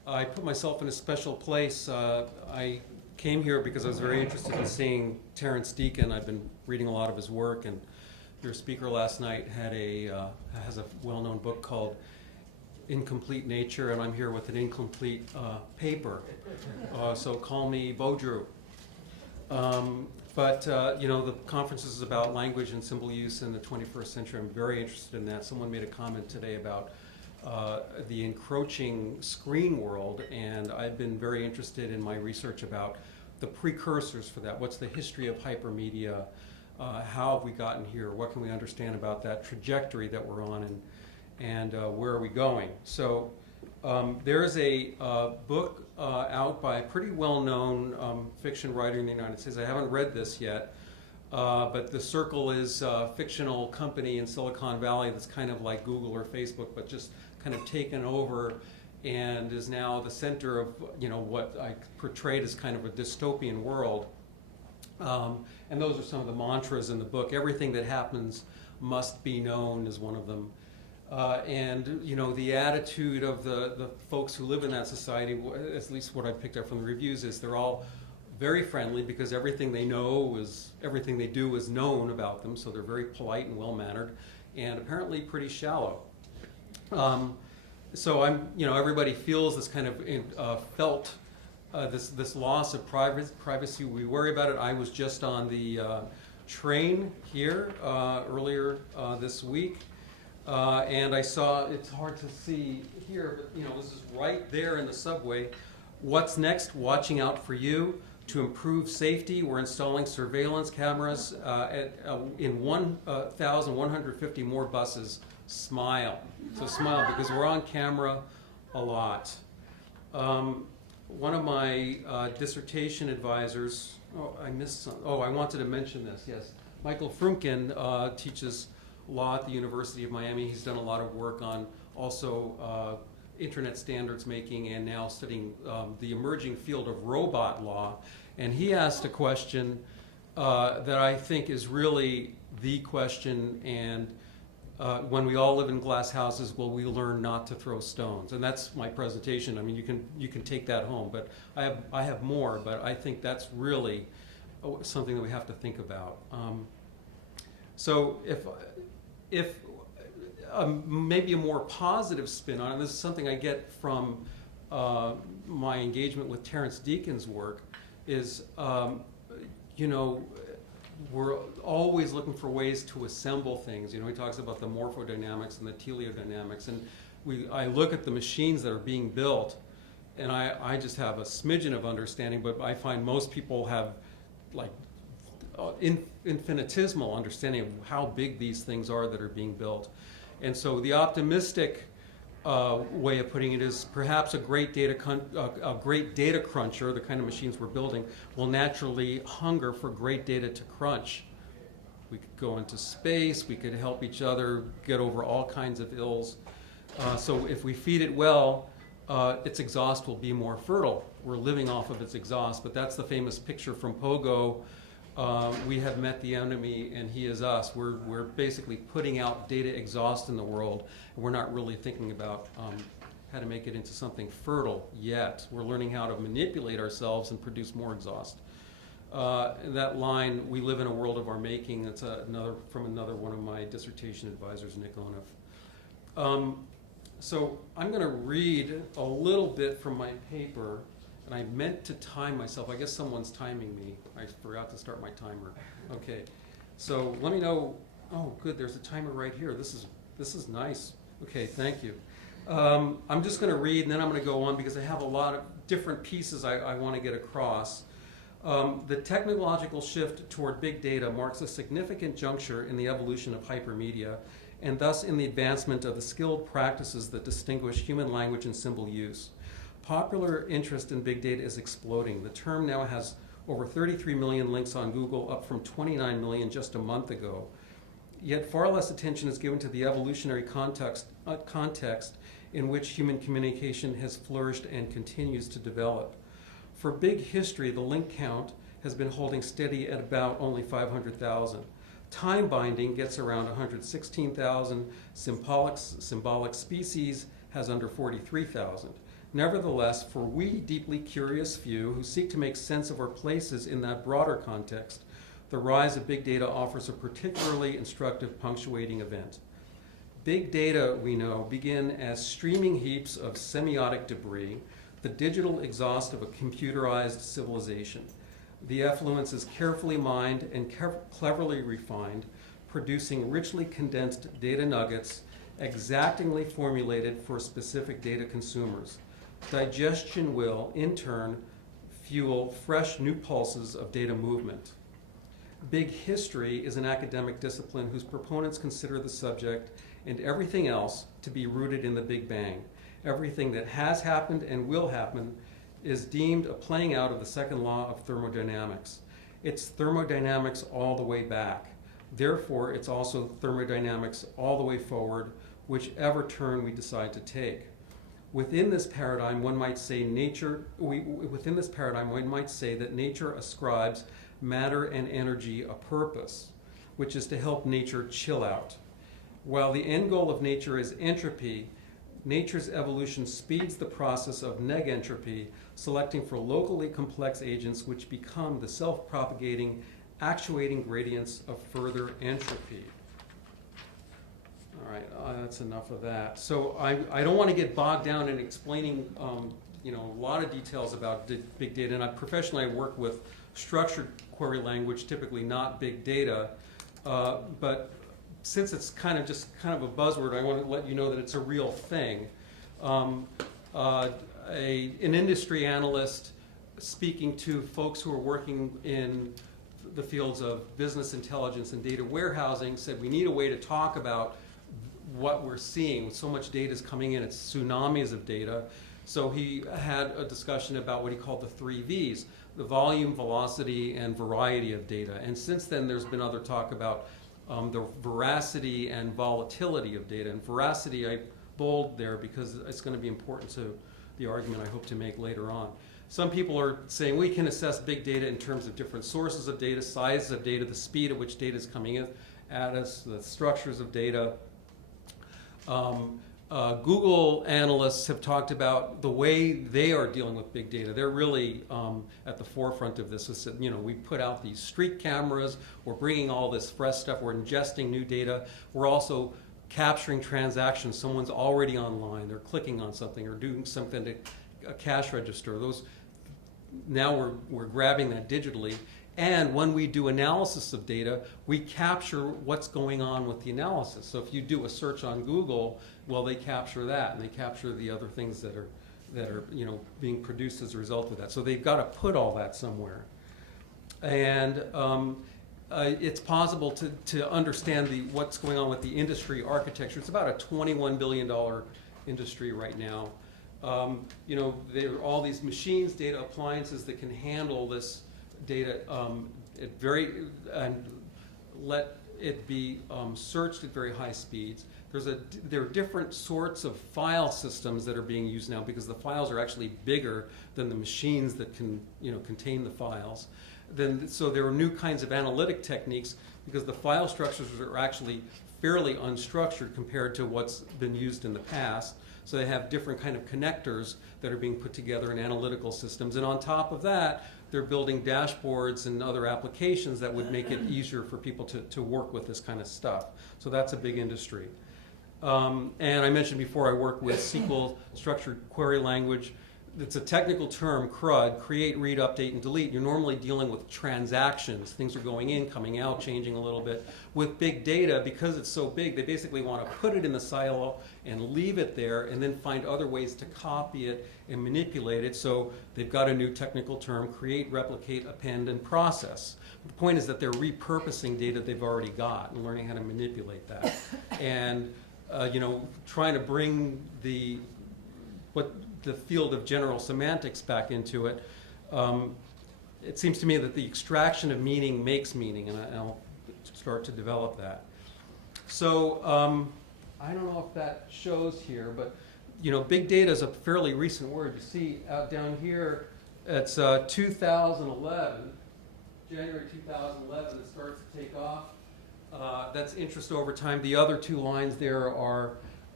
I put myself in a special place. I came here because I was very interested in seeing Terence Deacon. I've been reading a lot of his work, and your speaker last night has a well-known book called Incomplete Nature, and I'm here with an incomplete paper. So call me Baudru. The conference is about language and symbol use in the 21st century. I'm very interested in that. Someone made a comment today about the encroaching screen world, and I've been very interested in my research about the precursors for that. What's the history of hypermedia? How have we gotten here? What can we understand about that trajectory that we're on, and where are we going? So there's a book out by a pretty well-known fiction writer in the United States. I haven't read this yet, but The Circle is a fictional company in Silicon Valley that's kind of like Google or Facebook, but just kind of taken over and is now the center of what I portrayed as kind of a dystopian world. And those are some of the mantras in the book. Everything that happens must be known is one of them. The attitude of the folks who live in that society, at least what I picked up from the reviews, is they're all very friendly because everything they do is known about them, so they're very polite and well-mannered, and apparently pretty shallow. Everybody feels this kind of felt this loss of privacy. We worry about it. I was just on the train here earlier this week. And I saw, it's hard to see here, but this is right there in the subway. What's next? Watching out for you. To improve safety, we're installing surveillance cameras in 1,150 more buses. Smile. So smile, because we're on camera a lot. One of my dissertation advisors, I missed some. I wanted to mention this, yes. Michael Frumkin teaches law at the University of Miami. He's done a lot of work on also internet standards making and now studying the emerging field of robot law. And he asked a question that I think is really the question, and when we all live in glass houses, will we learn not to throw stones? And that's my presentation. I mean, you can take that home, but I have more, but I think that's really something that we have to think about. So if maybe a more positive spin on it, and this is something I get from my engagement with Terence Deacon's work, is we're always looking for ways to assemble things. He talks about the morphodynamics and the teleodynamics, and I look at the machines that are being built, and I just have a smidgen of understanding, but I find most people have like infinitesimal understanding of how big these things are that are being built. And so the optimistic way of putting it is perhaps a great data cruncher, the kind of machines we're building, will naturally hunger for great data to crunch. We could go into space, we could help each other get over all kinds of ills. So if we feed it well, its exhaust will be more fertile. We're living off of its exhaust, but that's the famous picture from Pogo. We have met the enemy and he is us. We're basically putting out data exhaust in the world, and we're not really thinking about how to make it into something fertile yet. We're learning how to manipulate ourselves and produce more exhaust. That line, we live in a world of our making, that's from another one of my dissertation advisors, Nick Onuf. So I'm going to read a little bit from my paper. And I meant to time myself. I guess someone's timing me. I forgot to start my timer. Okay, so let me know. Oh, good. There's a timer right here. This is nice. Okay, thank you. I'm just going to read, and then I'm going to go on because I have a lot of different pieces I want to get across. The technological shift toward big data marks a significant juncture in the evolution of hypermedia, and thus in the advancement of the skilled practices that distinguish human language and symbol use. Popular interest in big data is exploding. The term now has over 33 million links on Google, up from 29 million just a month ago. Yet far less attention is given to the evolutionary context in which human communication has flourished and continues to develop. For big history, the link count has been holding steady at about only 500,000. Time binding gets around 116,000. Symbolic species has under 43,000. Nevertheless, for we deeply curious few who seek to make sense of our places in that broader context, the rise of big data offers a particularly instructive punctuating event. Big data, we know, begin as streaming heaps of semiotic debris, the digital exhaust of a computerized civilization. The effluence is carefully mined and cleverly refined, producing richly condensed data nuggets, exactingly formulated for specific data consumers. Digestion will, in turn, fuel fresh new pulses of data movement. Big history is an academic discipline whose proponents consider the subject and everything else to be rooted in the Big Bang. Everything that has happened and will happen is deemed a playing out of the second law of thermodynamics. It's thermodynamics all the way back. Therefore, it's also thermodynamics all the way forward, whichever turn we decide to take. Within this paradigm, one might say that nature ascribes matter and energy a purpose, which is to help nature chill out. While the end goal of nature is entropy, nature's evolution speeds the process of negentropy, selecting for locally complex agents which become the self-propagating, actuating gradients of further entropy. All right, that's enough of that. So I don't want to get bogged down in explaining a lot of details about big data, and professionally I work with structured query language, typically not big data, but since it's kind of a buzzword, I want to let you know that it's a real thing. An industry analyst speaking to folks who are working in the fields of business intelligence and data warehousing said we need a way to talk about what we're seeing. So much data is coming in, it's tsunamis of data. So he had a discussion about what he called the 3 V's, the volume, velocity, and variety of data. And since then, there's been other talk about the veracity and volatility of data. And veracity, I bold there because it's going to be important to the argument I hope to make later on. Some people are saying we can assess big data in terms of different sources of data, sizes of data, the speed at which data is coming in at us, the structures of data. Google analysts have talked about the way they are dealing with big data. They're really at the forefront of this. Is that, we put out these street cameras, we're bringing all this fresh stuff, we're ingesting new data, we're also capturing transactions. Someone's already online, they're clicking on something or doing something to a cash register. Now we're grabbing that digitally. And when we do analysis of data, we capture what's going on with the analysis. So if you do a search on Google, well, they capture that, and they capture the other things that are being produced as a result of that. So they've got to put all that somewhere. And it's possible to understand what's going on with the industry architecture. It's about a $21 billion industry right now. There are all these machines, data appliances that can handle this data and let it be searched at very high speeds. There are different sorts of file systems that are being used now because the files are actually bigger than the machines that can contain the files. So there are new kinds of analytic techniques because the file structures are actually fairly unstructured compared to what's been used in the past. So they have different kind of connectors that are being put together in analytical systems. And on top of that, they're building dashboards and other applications that would make it easier for people to work with this kind of stuff. So that's a big industry. And I mentioned before I work with SQL, structured query language. It's a technical term, CRUD, create, read, update, and delete. You're normally dealing with transactions. Things are going in, coming out, changing a little bit. With big data, because it's so big, they basically want to put it in the silo and leave it there and then find other ways to copy it and manipulate it. So they've got a new technical term, create, replicate, append, and process. The point is that they're repurposing data they've already got and learning how to manipulate that. And trying to bring the field of general semantics back into it, it seems to me that the extraction of meaning makes meaning, and I'll start to develop that. So I don't know if that shows here, but big data is a fairly recent word. You see out down here, it's 2011, January 2011, it starts to take off. That's interest over time. The other two lines there are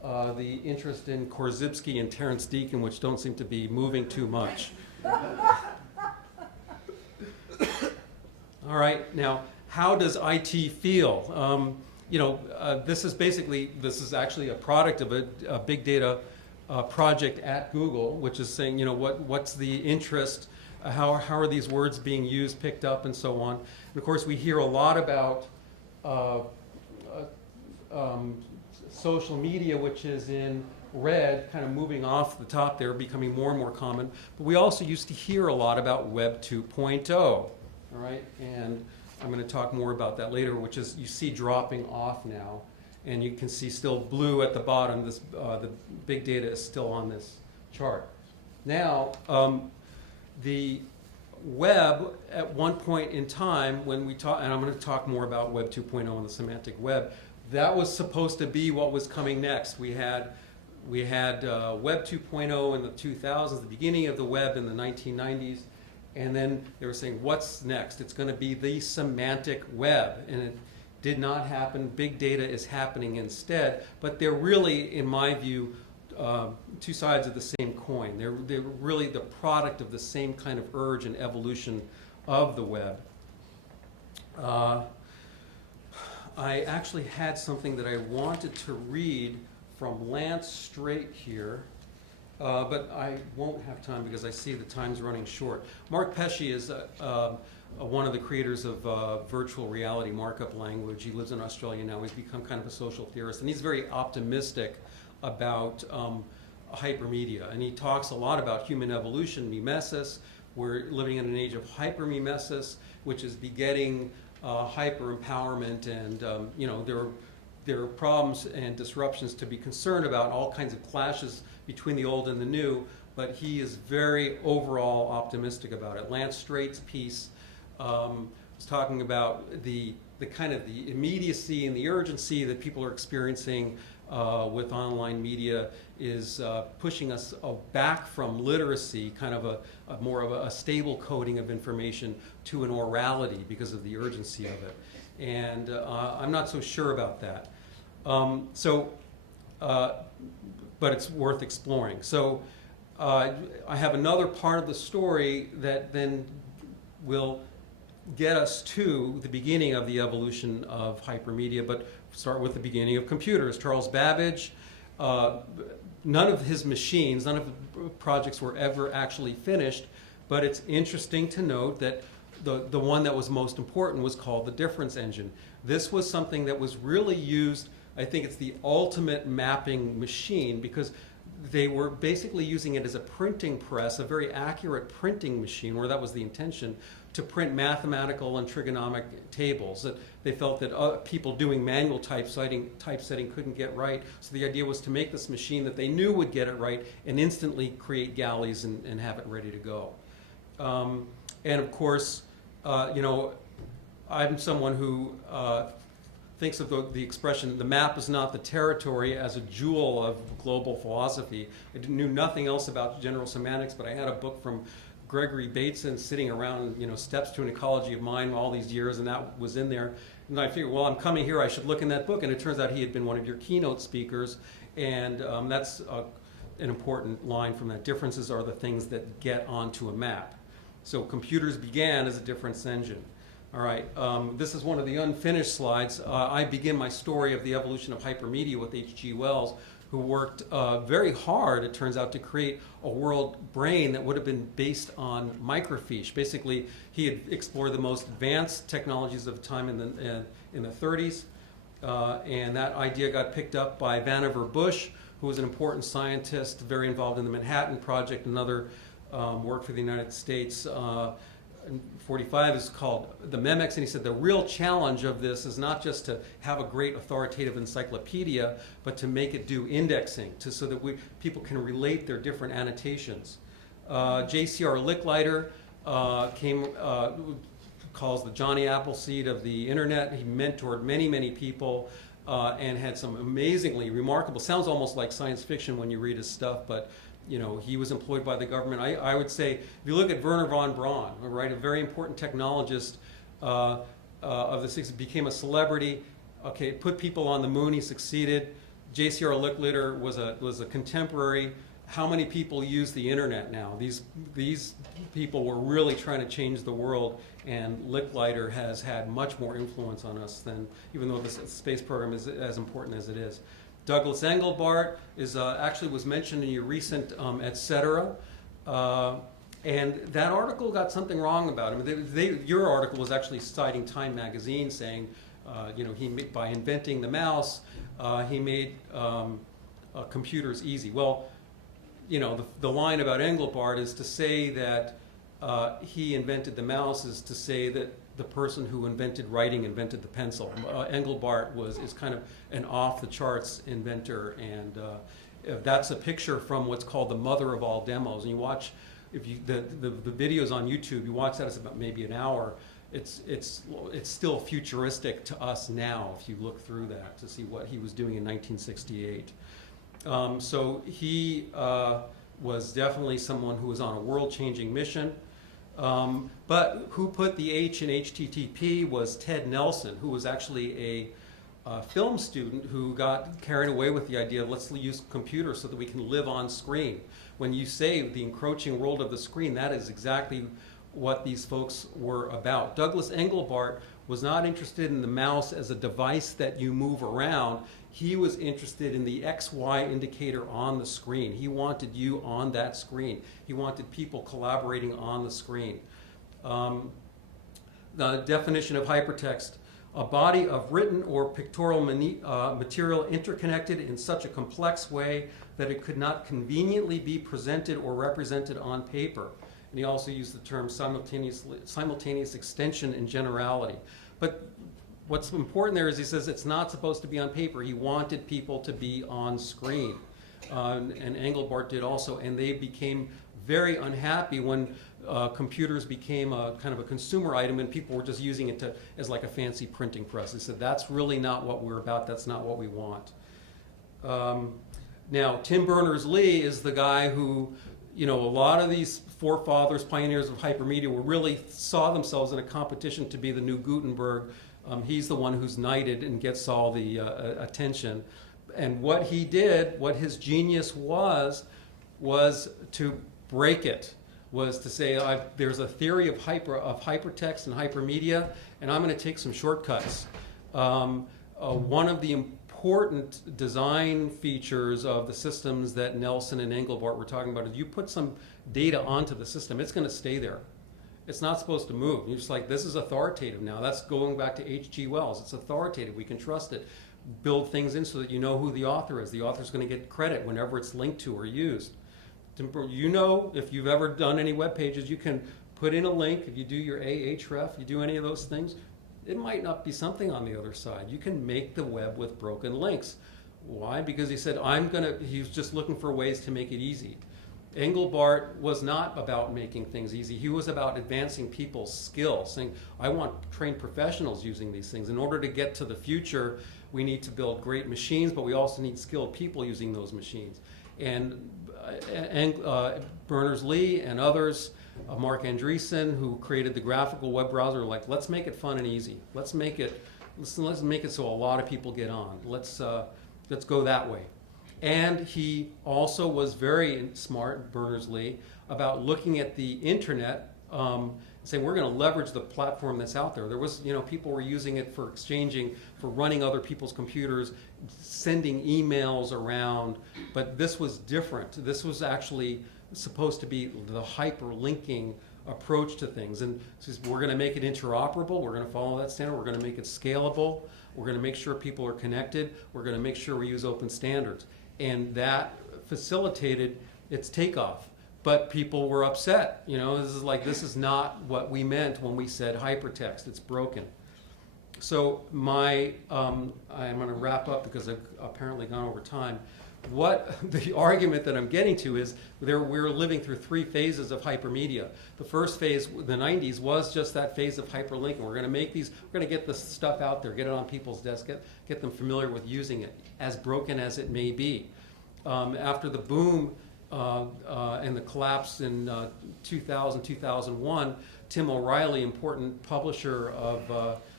the interest in Korzybski and Terence Deacon, which don't seem to be moving too much. All right, now, how does IT feel? This is actually a product of a big data project at Google, which is saying, what's the interest, how are these words being used, picked up, and so on. And of course, we hear a lot about social media, which is in red, kind of moving off the top there, becoming more and more common. But we also used to hear a lot about Web 2.0, all right? And I'm going to talk more about that later, which is you see dropping off now. And you can see still blue at the bottom. The big data is still on this chart. Now, the web at one point in time when we talk, and I'm going to talk more about Web 2.0 and the semantic web, that was supposed to be what was coming next. We had Web 2.0 in the 2000s, the beginning of the web in the 1990s, and then they were saying, what's next? It's going to be the semantic web, and it did not happen. Big data is happening instead, but they're really, in my view, two sides of the same coin. They're really the product of the same kind of urge and evolution of the web. I actually had something that I wanted to read from Lance Strait here, but I won't have time because I see the time's running short. Mark Pesce is one of the creators of virtual reality markup language. He lives in Australia now. He's become kind of a social theorist, and he's very optimistic about hypermedia. And he talks a lot about human evolution, mimesis. We're living in an age of hypermimesis, which is begetting hyper empowerment, and there are problems and disruptions to be concerned about, all kinds of clashes between the old and the new, but he is very overall optimistic about it. Lance Strait's piece was talking about the kind of the immediacy and the urgency that people are experiencing with online media is pushing us back from literacy, kind of a more of a stable coding of information, to an orality because of the urgency of it. And I'm not so sure about that. But it's worth exploring. So I have another part of the story that then will get us to the beginning of the evolution of hypermedia, but start with the beginning of computers. Charles Babbage, none of his machines, none of the projects were ever actually finished, but it's interesting to note that the one that was most important was called the difference engine. This was something that was really used, I think it's the ultimate mapping machine, because they were basically using it as a printing press, a very accurate printing machine, where that was the intention, to print mathematical and trigonomic tables that they felt that people doing manual typesetting couldn't get right. So the idea was to make this machine that they knew would get it right and instantly create galleys and have it ready to go. And of course, I'm someone who thinks of the expression, the map is not the territory, as a jewel of global philosophy. I knew nothing else about general semantics, but I had a book from Gregory Bateson sitting around, Steps to an Ecology of Mind all these years, and that was in there. And I figured, well, I'm coming here, I should look in that book. And it turns out he had been one of your keynote speakers, and that's an important line from that. Differences are the things that get onto a map. So computers began as a difference engine. All right, this is one of the unfinished slides. I begin my story of the evolution of hypermedia with H.G. Wells, who worked very hard, it turns out, to create a world brain that would have been based on microfiche. Basically, he had explored the most advanced technologies of the time in the 30s, and that idea got picked up by Vannevar Bush, who was an important scientist, very involved in the Manhattan Project, another work for the United States. 45 is called the Memex, and he said the real challenge of this is not just to have a great authoritative encyclopedia, but to make it do indexing so that people can relate their different annotations. J.C.R. Licklider calls the Johnny Appleseed of the internet. He mentored many, many people and had some amazingly remarkable, sounds almost like science fiction when you read his stuff, but he was employed by the government. I would say, if you look at Wernher von Braun, right, a very important technologist of the 60s, became a celebrity, put people on the moon, he succeeded, J.C.R. Licklider was a contemporary. How many people use the internet now? These people were really trying to change the world, and Licklider has had much more influence on us than, even though the space program is as important as it is. Douglas Engelbart is actually was mentioned in your recent etc. And that article got something wrong about him. Your article was actually citing Time magazine, saying, by inventing the mouse, he made computers easy. Well, the line about Engelbart is to say that he invented the mouse is to say that the person who invented writing invented the pencil. Engelbart is kind of an off-the-charts inventor, and that's a picture from what's called the mother of all demos. And you watch the videos on YouTube, you watch that, it's about maybe an hour. It's still futuristic to us now if you look through that to see what he was doing in 1968. So he was definitely someone who was on a world-changing mission. But who put the H in HTTP was Ted Nelson, who was actually a film student who got carried away with the idea of let's use computers so that we can live on screen. When you say the encroaching world of the screen, that is exactly what these folks were about. Douglas Engelbart was not interested in the mouse as a device that you move around. He was interested in the XY indicator on the screen. He wanted you on that screen. He wanted people collaborating on the screen. The definition of hypertext: a body of written or pictorial material interconnected in such a complex way that it could not conveniently be presented or represented on paper. And he also used the term simultaneous extension and generality. But what's important there is he says it's not supposed to be on paper. He wanted people to be on screen. And Engelbart did also. And they became very unhappy when computers became a kind of a consumer item and people were just using it as like a fancy printing press. They said that's really not what we're about. That's not what we want. Now, Tim Berners-Lee is the guy who, a lot of these forefathers, pioneers of hypermedia, really saw themselves in a competition to be the new Gutenberg. He's the one who's knighted and gets all the attention. And what he did, what his genius was to break it, was to say there's a theory of hypertext and hypermedia, and I'm going to take some shortcuts. One of the important design features of the systems that Nelson and Engelbart were talking about is you put some data onto the system, it's going to stay there. It's not supposed to move. You're just like, this is authoritative now. That's going back to H.G. Wells. It's authoritative. We can trust it. Build things in so that you know who the author is. The author's going to get credit whenever it's linked to or used. If you've ever done any web pages, you can put in a link. If you do your Ahref, you do any of those things, it might not be something on the other side. You can make the web with broken links. Why? Because he said, he was just looking for ways to make it easy. Engelbart was not about making things easy. He was about advancing people's skills, saying, I want trained professionals using these things. In order to get to the future, we need to build great machines, but we also need skilled people using those machines. And Berners-Lee and others, Mark Andreessen, who created the graphical web browser, were like, let's make it fun and easy. Let's make it so a lot of people get on. Let's go that way. And he also was very smart, Berners-Lee, about looking at the internet, saying we're going to leverage the platform that's out there. There was, people were using it for exchanging, for running other people's computers, sending emails around, but this was different. This was actually supposed to be the hyperlinking approach to things. And we're going to make it interoperable. We're going to follow that standard. We're going to make it scalable. We're going to make sure people are connected. We're going to make sure we use open standards. And that facilitated its takeoff. But people were upset. This is not what we meant when we said hypertext. It's broken. So I'm going to wrap up because I've apparently gone over time. What the argument that I'm getting to is we're living through three phases of hypermedia. The first phase, the 90s, was just that phase of hyperlinking. We're going to get this stuff out there, get it on people's desks, get them familiar with using it, as broken as it may be. After the boom and the collapse in 2000, 2001, Tim O'Reilly, important publisher of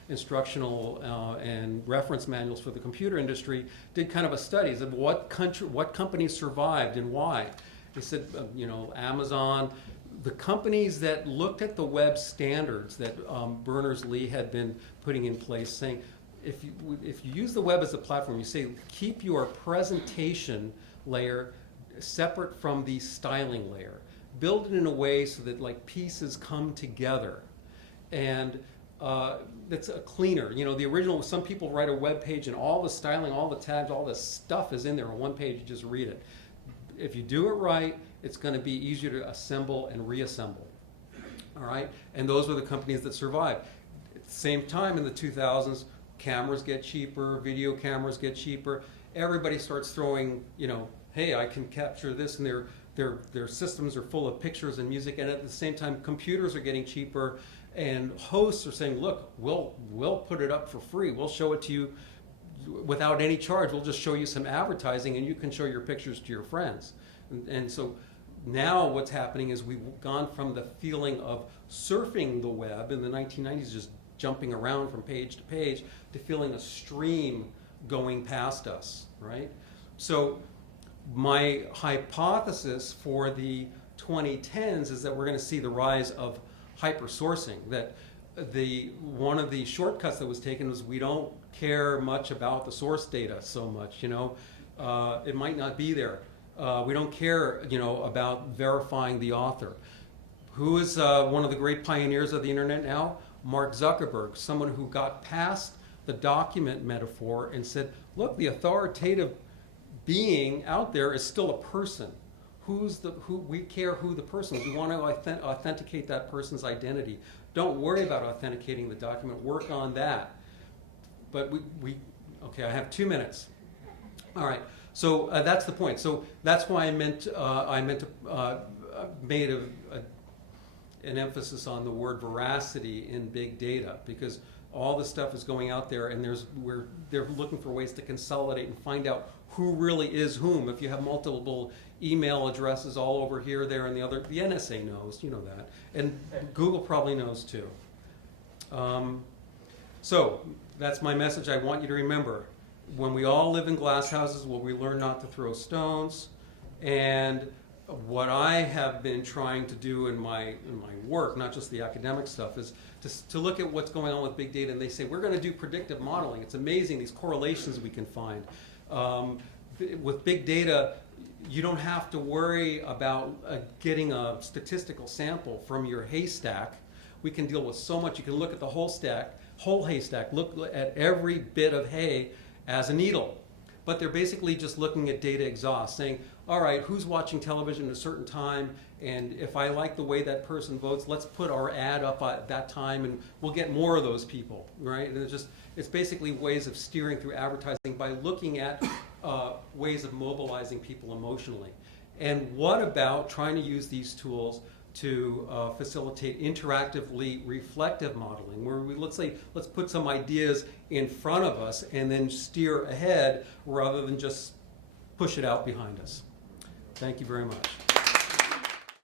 instructional and reference manuals for the computer industry, did kind of a study of what companies survived and why. They said, Amazon, the companies that looked at the web standards that BernersLee had been putting in place, saying, if you use the web as a platform, you say, keep your presentation layer separate from the styling layer. Build it in a way so that pieces come together. And that's a cleaner. The original, some people write a web page and all the styling, all the tags, all this stuff is in there on one page, you just read it. If you do it right, it's going to be easier to assemble and reassemble. All right? And those were the companies that survived. At the same time, in the 2000s, cameras get cheaper, video cameras get cheaper. Everybody starts throwing, hey, I can capture this, and their systems are full of pictures and music, and at the same time, computers are getting cheaper, and hosts are saying, look, we'll put it up for free. We'll show it to you without any charge. We'll just show you some advertising, and you can show your pictures to your friends. And so now what's happening is we've gone from the feeling of surfing the web in the 1990s, just jumping around from page to page, to feeling a stream going past us, right? So my hypothesis for the 2010s is that we're going to see the rise of hypersourcing, that one of the shortcuts that was taken was we don't care much about the source data so much, it might not be there. We don't care, about verifying the author. Who is one of the great pioneers of the internet now? Mark Zuckerberg, someone who got past the document metaphor and said, look, the authoritative being out there is still a person. We care who the person is. We want to authenticate that person's identity. Don't worry about authenticating the document. Work on that. But okay, I have 2 minutes. All right. So that's the point. So that's why I made an emphasis on the word veracity in big data, because all this stuff is going out there, and they're looking for ways to consolidate and find out who really is whom. If you have multiple email addresses all over here, there, and the other, the NSA knows, that, and Google probably knows too. So that's my message. I want you to remember, when we all live in glass houses, will we learn not to throw stones? And what I have been trying to do in my work, not just the academic stuff, is to look at what's going on with big data. And they say, we're going to do predictive modeling. It's amazing, these correlations we can find. With big data, you don't have to worry about getting a statistical sample from your haystack. We can deal with so much. You can look at the whole haystack, look at every bit of hay as a needle. But they're basically just looking at data exhaust, saying, all right, who's watching television at a certain time, and if I like the way that person votes, let's put our ad up at that time, and we'll get more of those people, right? And it's basically ways of steering through advertising by looking at ways of mobilizing people emotionally. And what about trying to use these tools to facilitate interactively reflective modeling, where let's put some ideas in front of us and then steer ahead rather than just push it out behind us. Thank you very much.